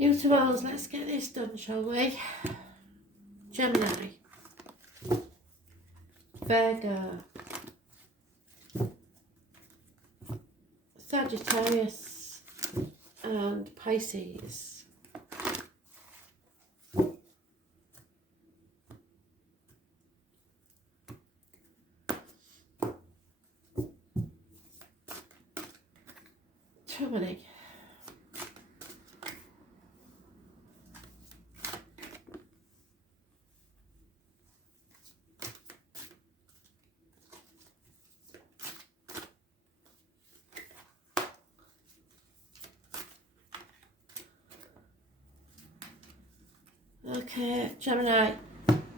Mutables, let's get this done, shall we? Gemini, Virgo, Sagittarius and Pisces. Gemini. Okay, Gemini,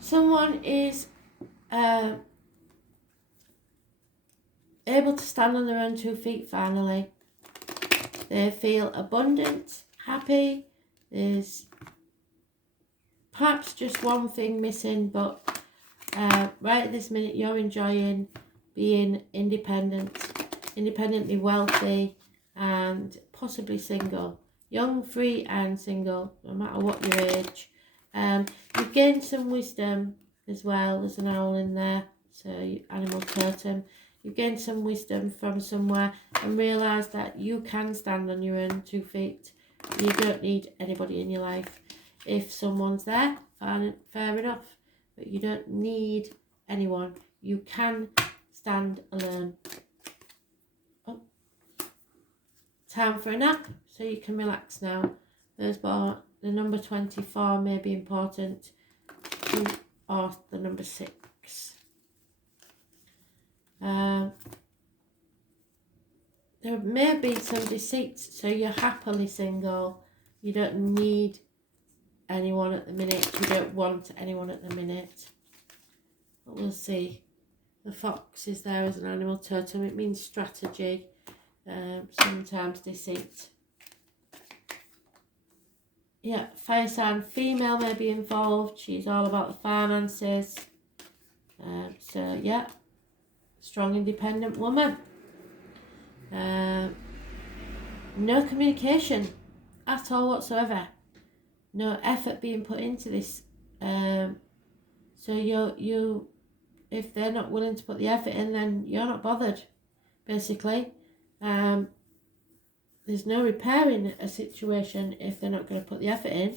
someone is able to stand on their own 2 feet finally. They feel abundant, happy. There's perhaps just one thing missing, but right at this minute you're enjoying being independently wealthy and possibly single. Young, free and single, no matter what your age. You've gained some wisdom as well. There's an owl in there, so animal totem. You've gained some wisdom from somewhere and realised that you can stand on your own 2 feet. You don't need anybody in your life. If someone's there, fair enough, but you don't need anyone. You can stand alone. Oh. Time for a nap, so you can relax now. Those born the number 24 may be important, or the number 6. There may be some deceit, so you're happily single. You don't need anyone at the minute. You don't want anyone at the minute. But we'll see. The fox is there as an animal totem. It means strategy, sometimes deceit. Yeah, fire sign female may be involved. She's all about the finances. So yeah, strong independent woman. No communication at all whatsoever. No effort being put into this. So you if they're not willing to put the effort in, then you're not bothered, basically. There's no repairing a situation if they're not going to put the effort in.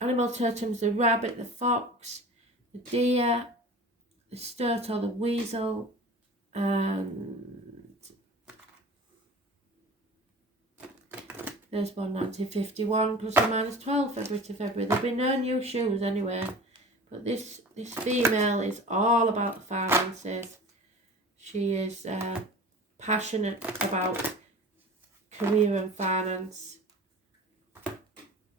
Animal totems, the rabbit, the fox, the deer, the stoat or the weasel, and there's born 1951 plus or minus 12 February to February. There'll be no new shoes anyway. But this female is all about the finances. She is passionate about career and finance.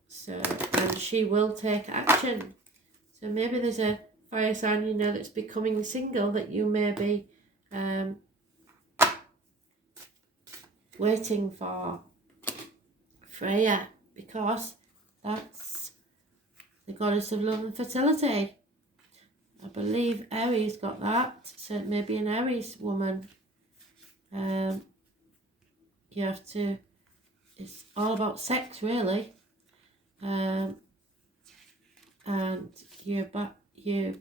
So, and she will take action. So maybe there's a fire sign, you know, that's becoming single that you may be waiting for Freya, because that's the goddess of love and fertility. I believe Aries got that, so it may be an Aries woman. You have to, it's all about sex really. And your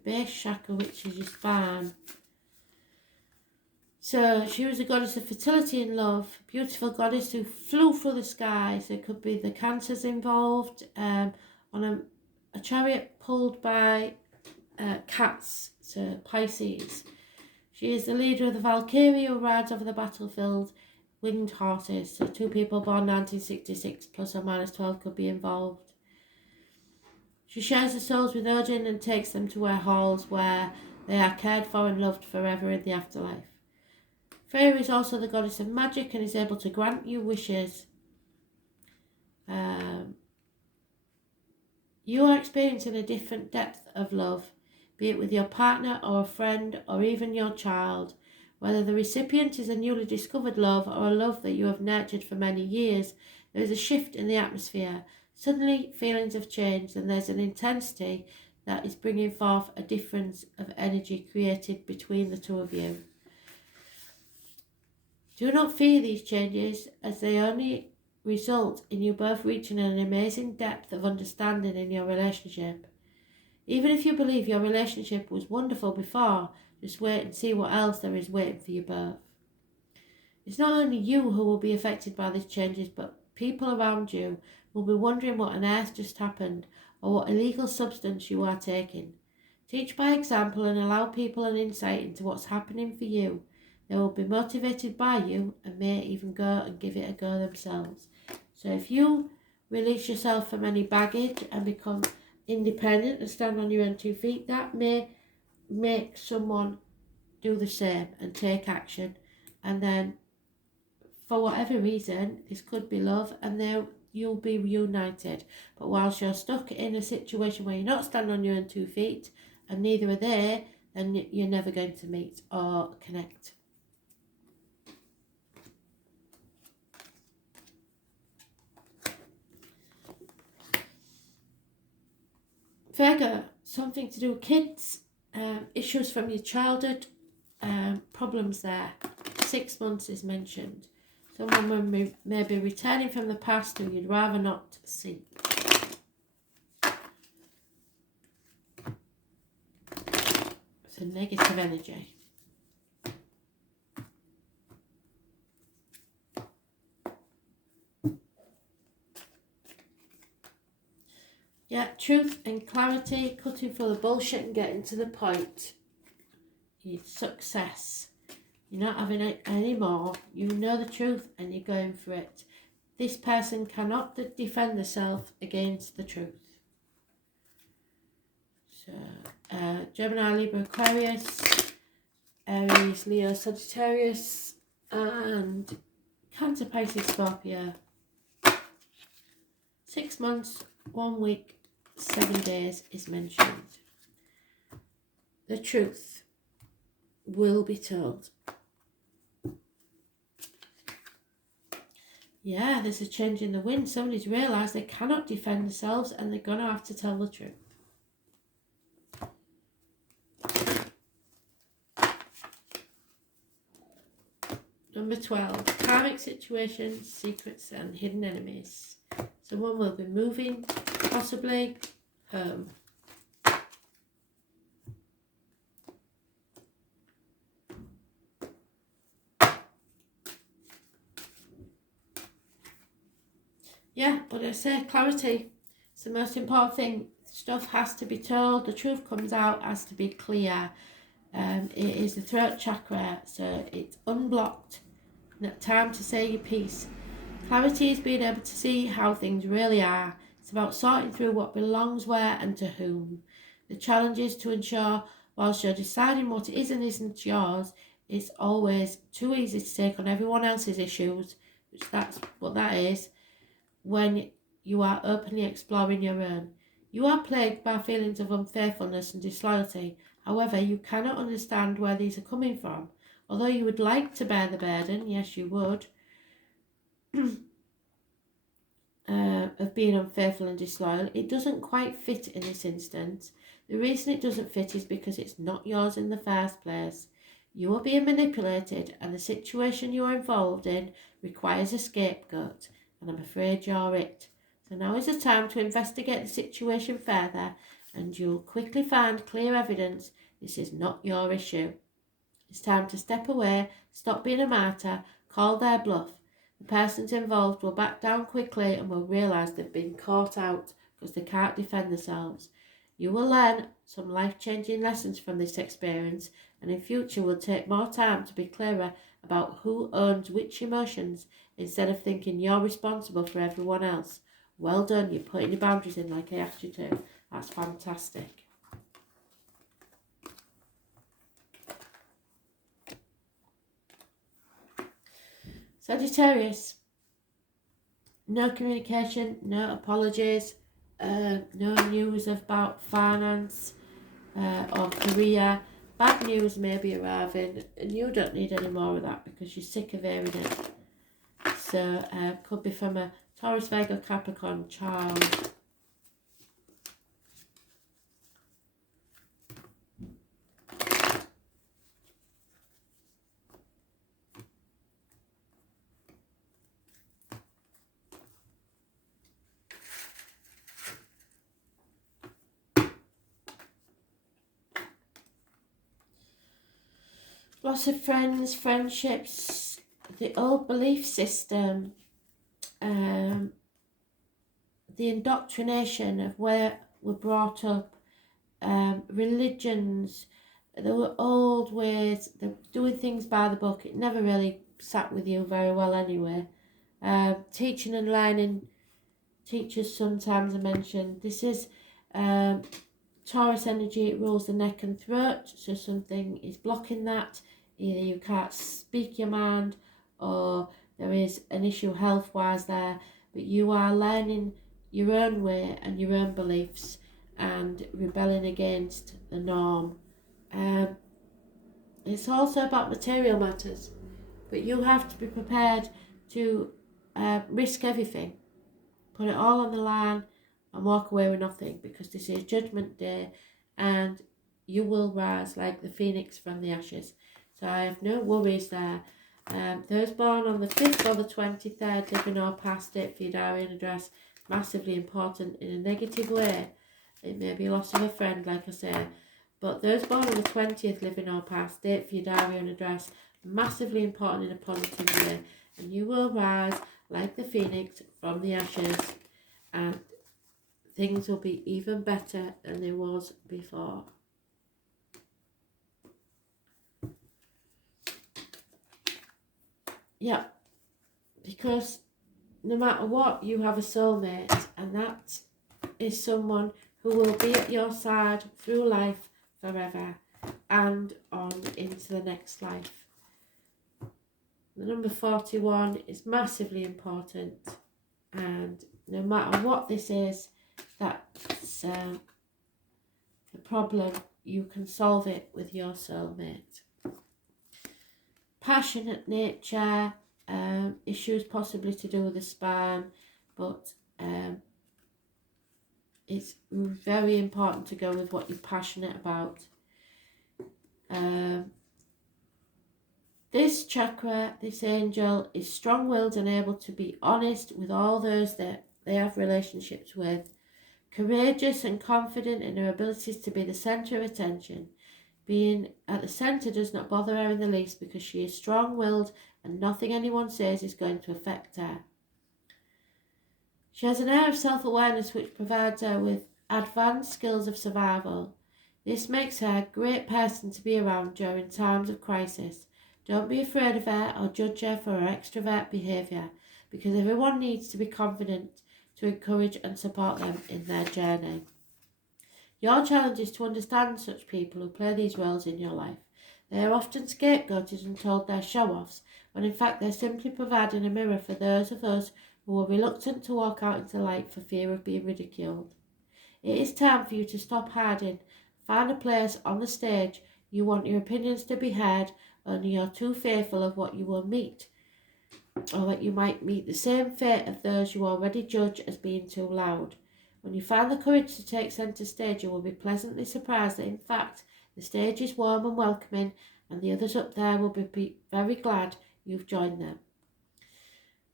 base chakra, which is your spine. So she was a goddess of fertility and love, beautiful goddess who flew through the sky. So it could be the Cancers involved, on a chariot pulled by cats, so Pisces. She is the leader of the Valkyrie who rides over the battlefield, winged horses. So 2 people born 1966 plus or minus 12 could be involved. She shares the souls with Odin and takes them to her halls where they are cared for and loved forever in the afterlife. Freya is also the goddess of magic and is able to grant you wishes. You are experiencing a different depth of love, be it with your partner or a friend or even your child. Whether the recipient is a newly discovered love or a love that you have nurtured for many years, there is a shift in the atmosphere. Suddenly feelings have changed and there's an intensity that is bringing forth a difference of energy created between the 2 of you. Do not fear these changes, as they only result in you both reaching an amazing depth of understanding in your relationship. Even if you believe your relationship was wonderful before, just wait and see what else there is waiting for you both. It's not only you who will be affected by these changes, but people around you will be wondering what on earth just happened or what illegal substance you are taking. Teach by example and allow people an insight into what's happening for you. They will be motivated by you and may even go and give it a go themselves. So if you release yourself from any baggage and become independent and stand on your own 2 feet, that may make someone do the same and take action. And then for whatever reason, this could be love and you'll be reunited. But whilst you're stuck in a situation where you're not standing on your own 2 feet and neither are they, then you're never going to meet or connect. Virgo, something to do with kids, issues from your childhood, problems there. 6 months is mentioned. Someone may be returning from the past who you'd rather not see. It's a negative energy. Yeah, truth and clarity, cutting through the bullshit and getting to the point. It's success. You're not having it anymore. You know the truth and you're going for it. This person cannot defend themselves against the truth. So, Gemini, Libra, Aquarius, Aries, Leo, Sagittarius, and Cancer, Pisces, Scorpio. 6 months, 1 week, 7 days is mentioned. The truth will be told. Yeah, there's a change in the wind. Somebody's realised they cannot defend themselves and they're going to have to tell the truth. Number 12, karmic situations, secrets and hidden enemies. Someone will be moving, possibly home. Yeah, but I say clarity. It's the most important thing. Stuff has to be told. The truth comes out, has to be clear. It is the throat chakra, so it's unblocked. Time to say your piece. Clarity is being able to see how things really are. It's about sorting through what belongs where and to whom. The challenge is to ensure, whilst you're deciding what is and isn't yours, it's always too easy to take on everyone else's issues, which that's what that is, when you are openly exploring your own. You are plagued by feelings of unfaithfulness and disloyalty. However, you cannot understand where these are coming from. Although you would like to bear the burden, yes you would, of being unfaithful and disloyal, it doesn't quite fit in this instance. The reason it doesn't fit is because it's not yours in the first place. You are being manipulated and the situation you are involved in requires a scapegoat, and I'm afraid you're it. So now is the time to investigate the situation further and you'll quickly find clear evidence this is not your issue. It's time to step away, stop being a martyr, call their bluff. The persons involved will back down quickly and will realise they've been caught out because they can't defend themselves. You will learn some life-changing lessons from this experience and in future will take more time to be clearer about who owns which emotions instead of thinking you're responsible for everyone else. Well done, you're putting your boundaries in like I asked you to. That's fantastic. Sagittarius, no communication, no apologies, no news about finance or career. Bad news may be arriving and you don't need any more of that because you're sick of hearing it. So could be from a Taurus, Virgo, Capricorn child. Lots of friends, friendships, the old belief system, the indoctrination of where we're brought up, religions. There were old ways, doing things by the book. It never really sat with you very well anyway. Teaching and learning, teachers sometimes are mentioned. This is Taurus energy. It rules the neck and throat, so something is blocking that. Either you can't speak your mind, or there is an issue health-wise there, but you are learning your own way and your own beliefs and rebelling against the norm. It's also about material matters, but you have to be prepared to risk everything, put it all on the line and walk away with nothing, because this is Judgment Day and you will rise like the phoenix from the ashes. So I have no worries there. Those born on the 5th or the 23rd, living or past date for your diary and address, massively important in a negative way. It may be loss of a friend, like I say, but those born on the 20th, living or past date for your diary and address, massively important in a positive way, and you will rise like the phoenix from the ashes, and things will be even better than they was before. Yeah, because no matter what, you have a soulmate, and that is someone who will be at your side through life forever and on into the next life. The number 41 is massively important, and no matter what this is, that's the problem, you can solve it with your soulmate. Passionate nature, issues possibly to do with the sperm, but it's very important to go with what you're passionate about. This chakra, this angel, is strong-willed and able to be honest with all those that they have relationships with. Courageous and confident in her abilities to be the centre of attention. Being at the centre does not bother her in the least, because she is strong-willed and nothing anyone says is going to affect her. She has an air of self-awareness which provides her with advanced skills of survival. This makes her a great person to be around during times of crisis. Don't be afraid of her or judge her for her extrovert behaviour, because everyone needs to be confident to encourage and support them in their journey. Your challenge is to understand such people who play these roles in your life. They are often scapegoated and told they're show-offs, when in fact they're simply providing a mirror for those of us who are reluctant to walk out into light for fear of being ridiculed. It is time for you to stop hiding. Find a place on the stage. You want your opinions to be heard, only you're too fearful of what you will meet, or that you might meet the same fate of those you already judge as being too loud. When you find the courage to take centre stage, you will be pleasantly surprised that in fact the stage is warm and welcoming, and the others up there will be very glad you've joined them.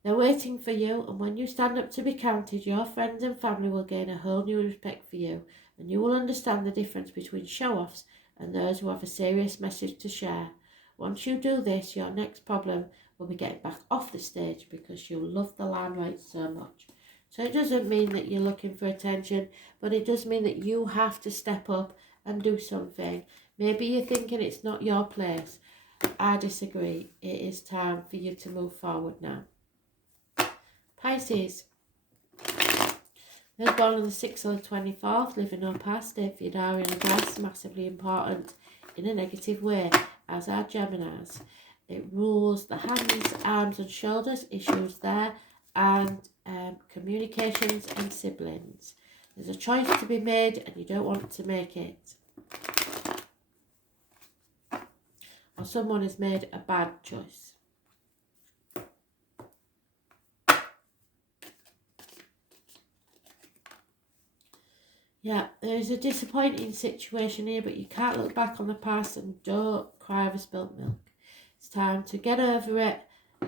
They're waiting for you, and when you stand up to be counted, your friends and family will gain a whole new respect for you, and you will understand the difference between show-offs and those who have a serious message to share. Once you do this, your next problem will be getting back off the stage, because you love the limelight so much. So it doesn't mean that you're looking for attention, but it does mean that you have to step up and do something. Maybe you're thinking it's not your place. I disagree. It is time for you to move forward now. Pisces. Those born on the 6th or the 24th, living or past date for your diary and address, massively important in a negative way, as are Geminis. It rules the hands, arms and shoulders, issues there, and communications and siblings. There's a choice to be made and you don't want to make it. Or someone has made a bad choice. Yeah, there is a disappointing situation here, but you can't look back on the past and don't cry over spilt milk. It's time to get over it,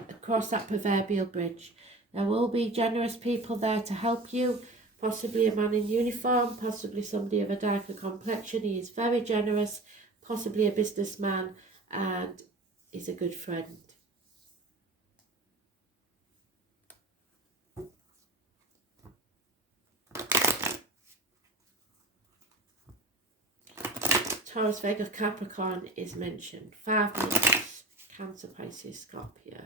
across that proverbial bridge. There will be generous people there to help you, possibly a man in uniform, possibly somebody of a darker complexion. He is very generous, possibly a businessman, and is a good friend. Taurus, Virgo, Capricorn is mentioned. 5 minutes. Cancer, Pisces, Scorpio.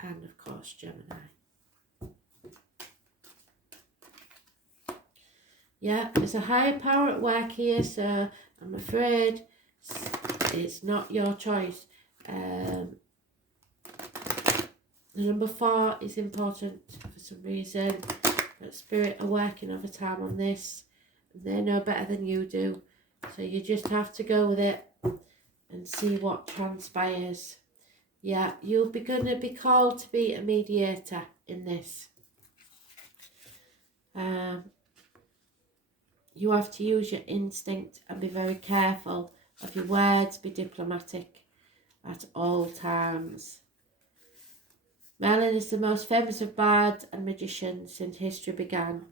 And of course, Gemini. Yeah, there's a higher power at work here, so I'm afraid it's not your choice. The number 4 is important for some reason, but Spirit are working overtime on this. They know better than you do, so you just have to go with it and see what transpires. Yeah, you're going to be called to be a mediator in this. You have to use your instinct and be very careful of your words, be diplomatic at all times. Merlin is the most famous of bards and magicians since history began.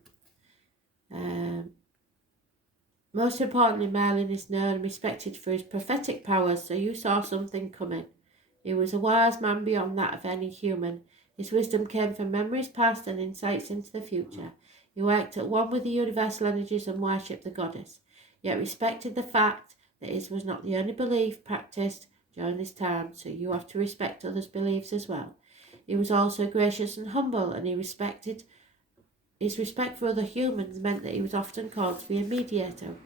Most importantly, Merlin is known and respected for his prophetic powers, so you saw something coming. He was a wise man beyond that of any human. His wisdom came from memories past and insights into the future. He worked at one with the universal energies and worshipped the goddess, yet respected the fact that his was not the only belief practiced during this time, so you have to respect others' beliefs as well. He was also gracious and humble, and his respect for other humans meant that he was often called to be a mediator.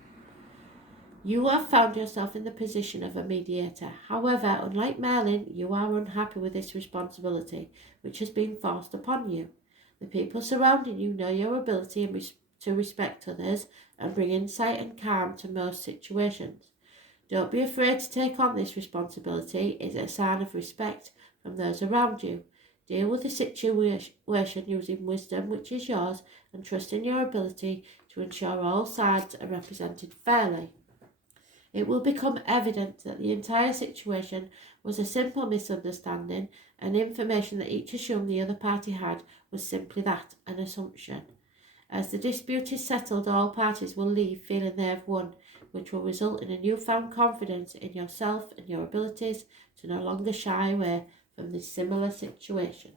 You have found yourself in the position of a mediator. However, unlike Merlin, you are unhappy with this responsibility, which has been forced upon you. The people surrounding you know your ability to respect others and bring insight and calm to most situations. Don't be afraid to take on this responsibility. It is a sign of respect from those around you. Deal with the situation using wisdom, which is yours, and trust in your ability to ensure all sides are represented fairly. It will become evident that the entire situation was a simple misunderstanding, and information that each assumed the other party had was simply that, an assumption. As the dispute is settled, all parties will leave feeling they have won, which will result in a newfound confidence in yourself and your abilities to no longer shy away from this similar situation.